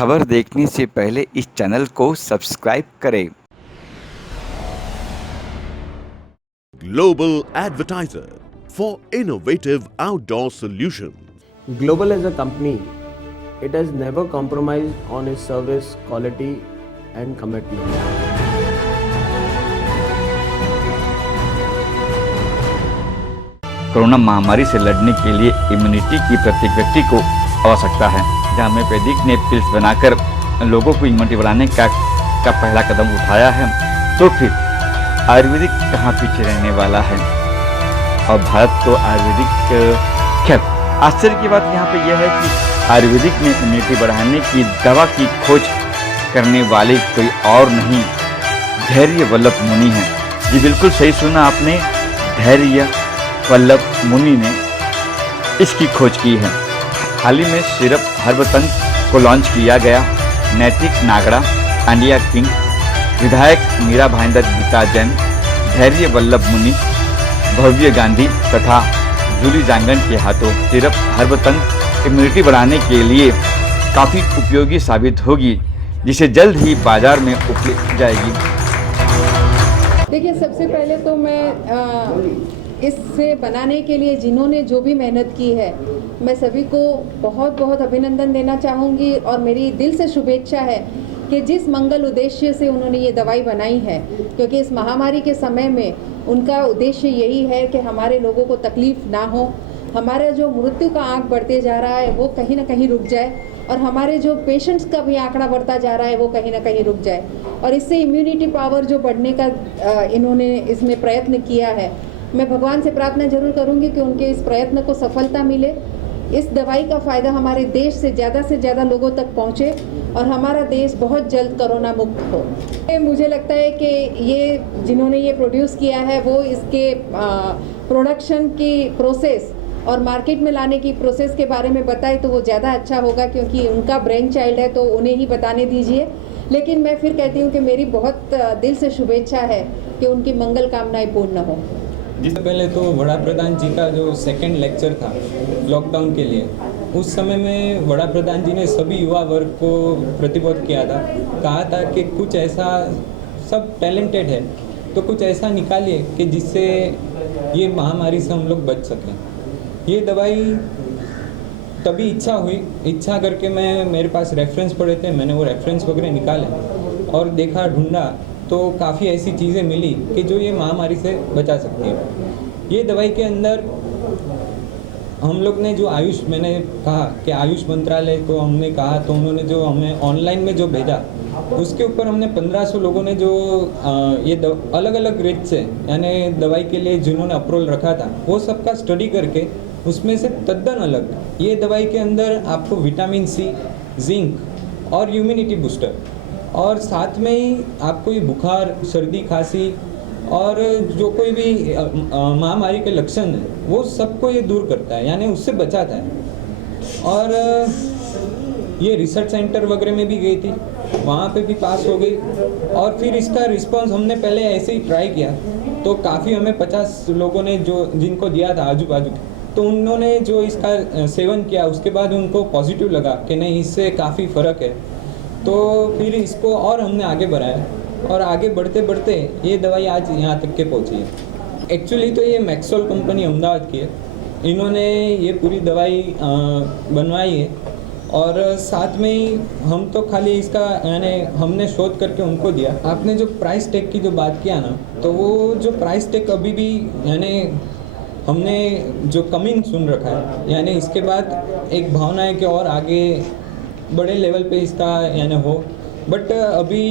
खबर देखने से पहले इस चैनल को सब्सक्राइब करें। Global advertiser for innovative outdoor solutions. Global as a company, it has never compromised on its service quality and commitment. Corona महामारी से लड़ने के लिए इम्यूनिटी की प्रत्येक व्यक्ति को आवश्यकता है। जहां होम्योपैथिक ने पिल्स बनाकर लोगों को इम्यूनिटी बढ़ाने का पहला कदम उठाया है, तो फिर आयुर्वेदिक कहाँ पीछे रहने वाला है। और भारत तो आयुर्वेदिक खैर आश्चर्य की बात यहाँ पे यह है कि आयुर्वेदिक में इम्यूनिटी बढ़ाने की दवा की खोज करने वाले कोई और नहीं, धैर्य वल्लभ मुनि हैं। जी बिल्कुल सही सुना आपने, धैर्य वल्लभ मुनि ने इसकी खोज की है। हाल ही में सिरप हर्ब तंत्र को लॉन्च किया गया। नैतिक नागड़ा, अंडिया किंग, विधायक मीरा भाईंदर गीता जैन, धैर्य वल्लभ मुनि, भव्य गांधी तथा जूली जांगन के हाथों सिरप हर्ब तंत्र इम्यूनिटी बढ़ाने के लिए काफ़ी उपयोगी साबित होगी, जिसे जल्द ही बाजार में उपलब्ध जाएगी। देखिए, सबसे पहले तो मैं इससे बनाने के लिए जिन्होंने जो भी मेहनत की है, मैं सभी को बहुत बहुत अभिनंदन देना चाहूँगी और मेरी दिल से शुभेच्छा है कि जिस मंगल उद्देश्य से उन्होंने ये दवाई बनाई है, क्योंकि इस महामारी के समय में उनका उद्देश्य यही है कि हमारे लोगों को तकलीफ ना हो, हमारा जो मृत्यु का आंक बढ़ते जा रहा है वो कहीं ना कहीं रुक जाए और हमारे जो पेशेंट्स का भी आंकड़ा बढ़ता जा रहा है वो कहीं ना कहीं रुक जाए। और इससे इम्यूनिटी पावर जो बढ़ने का इन्होंने इसमें प्रयत्न किया है, मैं भगवान से प्रार्थना जरूर करूंगी कि उनके इस प्रयत्न को सफलता मिले, इस दवाई का फ़ायदा हमारे देश से ज़्यादा लोगों तक पहुंचे और हमारा देश बहुत जल्द कोरोना मुक्त हो। मुझे लगता है कि ये जिन्होंने ये प्रोड्यूस किया है वो इसके प्रोडक्शन की प्रोसेस और मार्केट में लाने की प्रोसेस के बारे में बताए तो वो ज़्यादा अच्छा होगा, क्योंकि उनका ब्रेन चाइल्ड है तो उन्हें ही बताने दीजिए। लेकिन मैं फिर कहती हूँ कि मेरी बहुत दिल से शुभेच्छा है कि उनकी मंगल कामनाएं पूर्ण हो। जिससे पहले तो वड़ा प्रधान जी का जो सेकंड लेक्चर था लॉकडाउन के लिए, उस समय में वड़ा प्रधान जी ने सभी युवा वर्ग को प्रतिबोध किया था, कहा था कि कुछ ऐसा, सब टैलेंटेड है तो कुछ ऐसा निकालिए कि जिससे ये महामारी से हम लोग बच सकें। ये दवाई तभी इच्छा करके मेरे पास रेफरेंस पड़े थे, मैंने वो रेफरेंस वगैरह निकाले और देखा, ढूंढा तो काफ़ी ऐसी चीज़ें मिली कि जो ये महामारी से बचा सकती है। ये दवाई के अंदर हम लोग ने जो मैंने कहा कि आयुष मंत्रालय को हमने कहा तो उन्होंने जो हमें ऑनलाइन में जो भेजा, उसके ऊपर हमने 1500 लोगों ने जो ये अलग अलग रेट से यानी दवाई के लिए जिन्होंने अप्रूवल रखा था वो सबका स्टडी करके उसमें से तद्दन अलग ये दवाई के अंदर आपको विटामिन सी, जिंक और इम्यूनिटी बूस्टर और साथ में ही आपको ये बुखार, सर्दी, खांसी और जो कोई भी महामारी के लक्षण है वो सबको ये दूर करता है, यानी उससे बचाता है। और ये रिसर्च सेंटर वगैरह में भी गई थी, वहाँ पे भी पास हो गई और फिर इसका रिस्पांस हमने पहले ऐसे ही ट्राई किया तो काफ़ी हमें 50 लोगों ने जो जिनको दिया था आजू बाजू, तो उन्होंने जो इसका सेवन किया उसके बाद उनको पॉजिटिव लगा कि नहीं इससे काफ़ी फ़र्क है, तो फिर इसको और हमने आगे बढ़ाया और आगे बढ़ते बढ़ते ये दवाई आज यहाँ तक के पहुँची है। एक्चुअली तो ये मैक्सोल कंपनी अहमदाबाद की है, इन्होंने ये पूरी दवाई बनवाई है और साथ में ही हम तो खाली इसका यानी हमने शोध करके उनको दिया। आपने जो प्राइस टैग की जो बात किया ना, तो वो जो प्राइस टैग अभी भी यानी हमने जो कमी सुन रखा है, यानी इसके बाद एक भावना है कि और आगे बड़े लेवल पे इसका यानी हो, बट अभी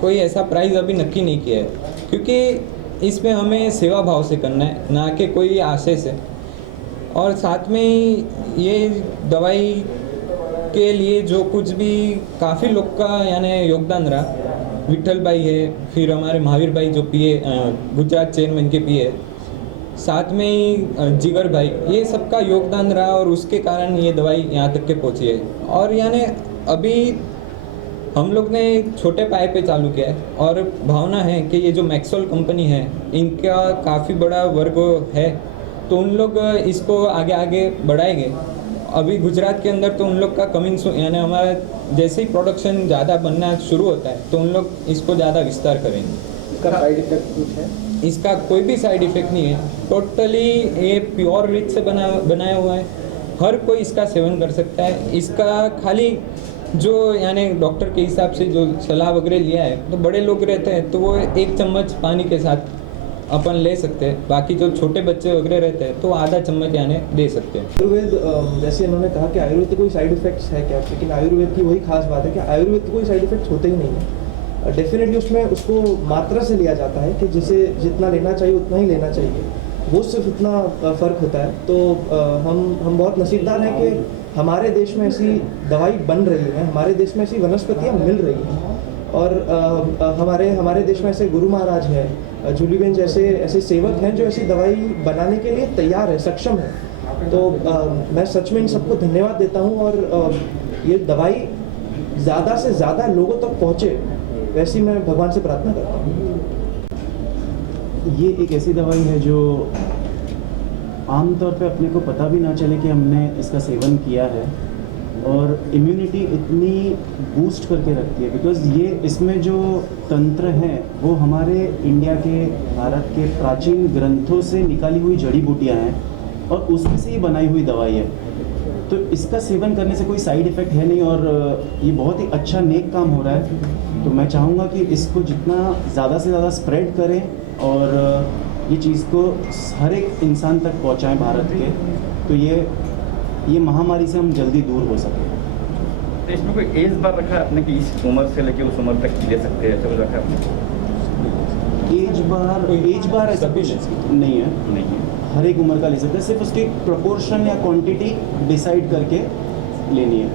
कोई ऐसा प्राइस अभी नक्की नहीं किया है, क्योंकि इसमें हमें सेवा भाव से करना है, ना कि कोई आशय से। और साथ में ये दवाई के लिए जो कुछ भी काफ़ी लोग का यानी योगदान रहा, विठल भाई है, फिर हमारे महावीर भाई जो पीए गुजरात चेयरमैन के पीए, साथ में ही जिगर भाई, ये सबका योगदान रहा और उसके कारण ये दवाई यहाँ तक के पहुँची है। और यानी अभी हम लोग ने छोटे पाए पे चालू किया है और भावना है कि ये जो मैक्सोल कंपनी है इनका काफ़ी बड़ा वर्ग है, तो उन लोग इसको आगे बढ़ाएंगे अभी गुजरात के अंदर तो उन लोग का कमिंग सून, यानी हमारा जैसे ही प्रोडक्शन ज़्यादा बनना शुरू होता है तो उन लोग इसको ज़्यादा विस्तार करेंगे। इसका साइड इफेक्ट कुछ है? इसका कोई भी साइड इफेक्ट नहीं है, टोटली ये प्योर रिच से बनाया हुआ है, हर कोई इसका सेवन कर सकता है। इसका खाली जो यानी डॉक्टर के हिसाब से जो सलाह वगैरह लिया है, तो बड़े लोग रहते हैं तो वो 1 चम्मच पानी के साथ अपन ले सकते हैं, बाकी जो छोटे बच्चे वगैरह रहते हैं तो आधा चम्मच यानी दे सकते हैं। आयुर्वेद, जैसे इन्होंने कहा कि आयुर्वेद के कोई साइड इफेक्ट्स है क्या, लेकिन आयुर्वेद की वही खास बात है कि आयुर्वेद के कोई साइड इफेक्ट्स होते ही नहीं है। डेफिनेटली उसमें उसको मात्रा से लिया जाता है कि जिसे जितना लेना चाहिए उतना ही लेना चाहिए, वो सिर्फ इतना फ़र्क होता है। तो हम बहुत नसीबदार हैं कि हमारे देश में ऐसी दवाई बन रही है, हमारे देश में ऐसी वनस्पतियाँ मिल रही हैं, और हमारे देश में ऐसे गुरु महाराज हैं, जूलीबेन जैसे ऐसे सेवक हैं जो ऐसी दवाई बनाने के लिए तैयार है, सक्षम है। तो मैं सच में इन सबको धन्यवाद देता हूँ, और ये दवाई ज़्यादा से ज़्यादा लोगों तक पहुँचे, वैसी मैं भगवान से प्रार्थना करता हूँ। ये एक ऐसी दवाई है जो आमतौर पे अपने को पता भी ना चले कि हमने इसका सेवन किया है, और इम्यूनिटी इतनी बूस्ट करके रखती है, बिकॉज़ ये इसमें जो तंत्र हैं वो हमारे इंडिया के, भारत के प्राचीन ग्रंथों से निकाली हुई जड़ी बूटियाँ हैं, और उसमें से ये बनाई हुई दवाई है। तो इसका सेवन करने से कोई साइड इफ़ेक्ट है नहीं, और ये बहुत ही अच्छा नेक काम हो रहा है। तो मैं चाहूँगा कि इसको जितना ज़्यादा से ज़्यादा स्प्रेड करें, और ये चीज़ को हर एक इंसान तक पहुँचाएं भारत के, तो ये महामारी से हम जल्दी दूर हो सकें। तो इसमें कोई एज बार रखा है आपने कि इस उम्र से लेकर उस उम्र तक ले सकते हैं, ऐसा कुछ रखा है आपने? एज बार ऐसा सभी कुछ ले सकते नहीं है, नहीं है। हर एक उम्र का ले सकते हैं, सिर्फ उसकी प्रोपोर्शन या क्वांटिटी डिसाइड करके लेनी है।